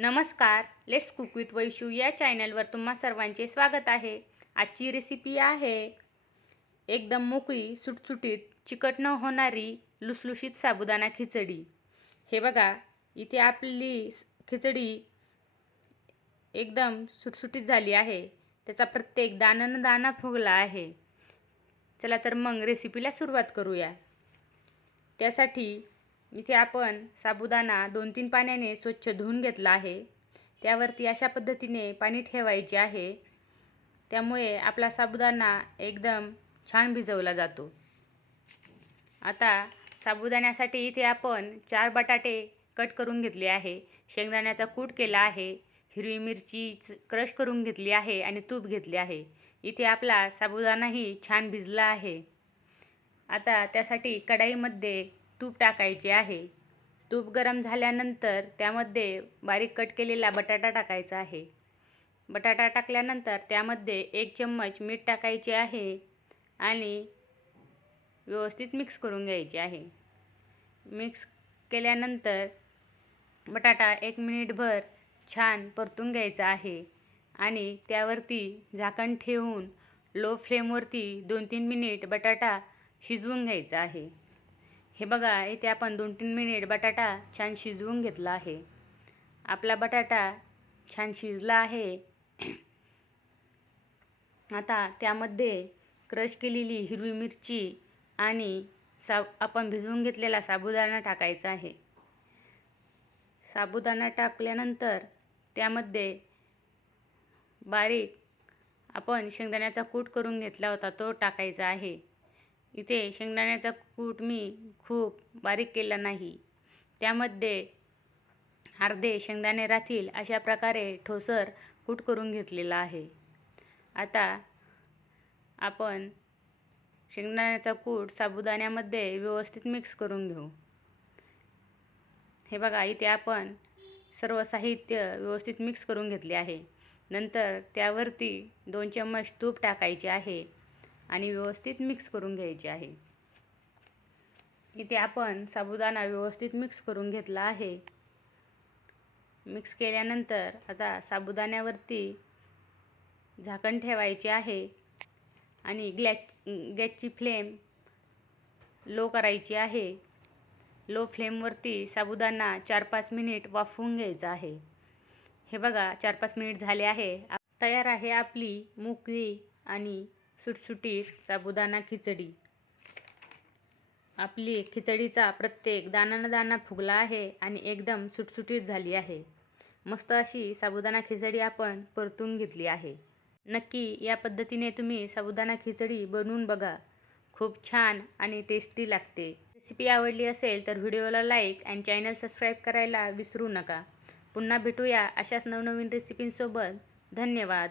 नमस्कार, let's cook with Vaishu या चॅनलवर तुम्हा सर्वांचे स्वागत आहे। आजची रेसिपी आहे एकदम मोकळी, सुटसुटीत, चिकट न होणारी लुसलुशीत साबुदाणा खिचडी। हे बघा, इथे आपली खिचडी एकदम सुटसुटीत झाली आहे। त्याचा प्रत्येक दाणा न दाणा फुगला आहे। चला तर मग रेसिपीला सुरुवात करूया। त्यासाठी इथे आपण साबुदाणा 2-3 पाण्याने स्वच्छ धुवून घेतला आहे। त्यावरती अशा पद्धतीने पाणी ठेवायचे आहे। त्यामुळे आपला साबुदाणा एकदम छान भिजवला जातो। आता साबुदाण्यासाठी इथे आपण 4 बटाटे कट करून घेतले आहे, शेंगदाण्याचा कूट केला आहे, हिरवी मिरची क्रश करून घेतली आहे आणि तूप घेतले आहे। इथे आपला साबुदाणाही छान भिजला आहे। आता त्यासाठी कढईमध्ये तूप टाकायचे आहे। तूप गरम झाल्यानंतर त्यामध्ये बारीक कट केलेला बटाटा टाकायचा आहे। बटाटा टाकल्यानंतर त्यामध्ये 1 चम्मच मीठ टाकायचे आहे आणि व्यवस्थित मिक्स करून घ्यायचे आहे। मिक्स केल्यानंतर बटाटा 1 मिनिटभर छान परतून घ्यायचा आहे आणि त्यावरती झाकण ठेवून लो फ्लेमवरती 2-3 मिनिट बटाटा शिजवून घ्यायचा आहे। हे बघा, इथे आपण 2-3 मिनिट बटाटा छान शिजवून घेतला आहे। आपला बटाटा छान शिजला आहे। आता त्यामध्ये क्रश केलेली हिरवी मिरची आणि आपण भिजवून घेतलेला साबुदाणा टाकायचा आहे। साबुदाणा टाकल्यानंतर त्यामध्ये बारीक आपण शेंगदाण्याचा कूट करून घेतला होता तो टाकायचा आहे। इथे शेंगदाण्याचा कूट मी खूप बारीक केला नाही, त्यामध्ये अर्धे शेंगदाणे राहतील अशा प्रकारे ठोसर कूट करून घेतलेला आहे। आता आपण शेंगदाण्याचा कूट साबुदाण्यामध्ये व्यवस्थित मिक्स करून घेऊ। हे बघा, इथे आपण सर्व साहित्य व्यवस्थित मिक्स करून घेतले आहे। नंतर त्यावरती 2 चम्मच तूप टाकायचे आहे आणि व्यवस्थित मिक्स करून घ्यायचे आहे। इथे आपण साबुदाणा व्यवस्थित मिक्स करून घेतला आहे। मिक्स केल्यानंतर आता साबुदाण्यावरती झाकण ठेवायचे आहे आणि गॅसची फ्लेम लो करायची आहे। लो फ्लेमवरती साबुदाणा 4-5 मिनिट वाफवून घ्यायचा आहे। हे बघा, 4-5 मिनिट झाले आहे। तयार आहे आपली मोकळी आणि सुटसुटीत साबुदाणा खिचडी। आपली खिचडीचा प्रत्येक दाणा न दाणा फुगला आहे आणि एकदम सुटसुटीत झाली आहे। मस्त अशी साबुदाणा खिचडी आपण परतून घेतली आहे। नक्की या पद्धतीने तुम्ही साबुदाणा खिचडी बनवून बघा, खूप छान आणि टेस्टी लागते। रेसिपी आवडली असेल तर व्हिडिओला लाईक आणि चॅनल सबस्क्राईब करायला विसरू नका। पुन्हा भेटूया अशाच नवनवीन रेसिपींसोबत। धन्यवाद।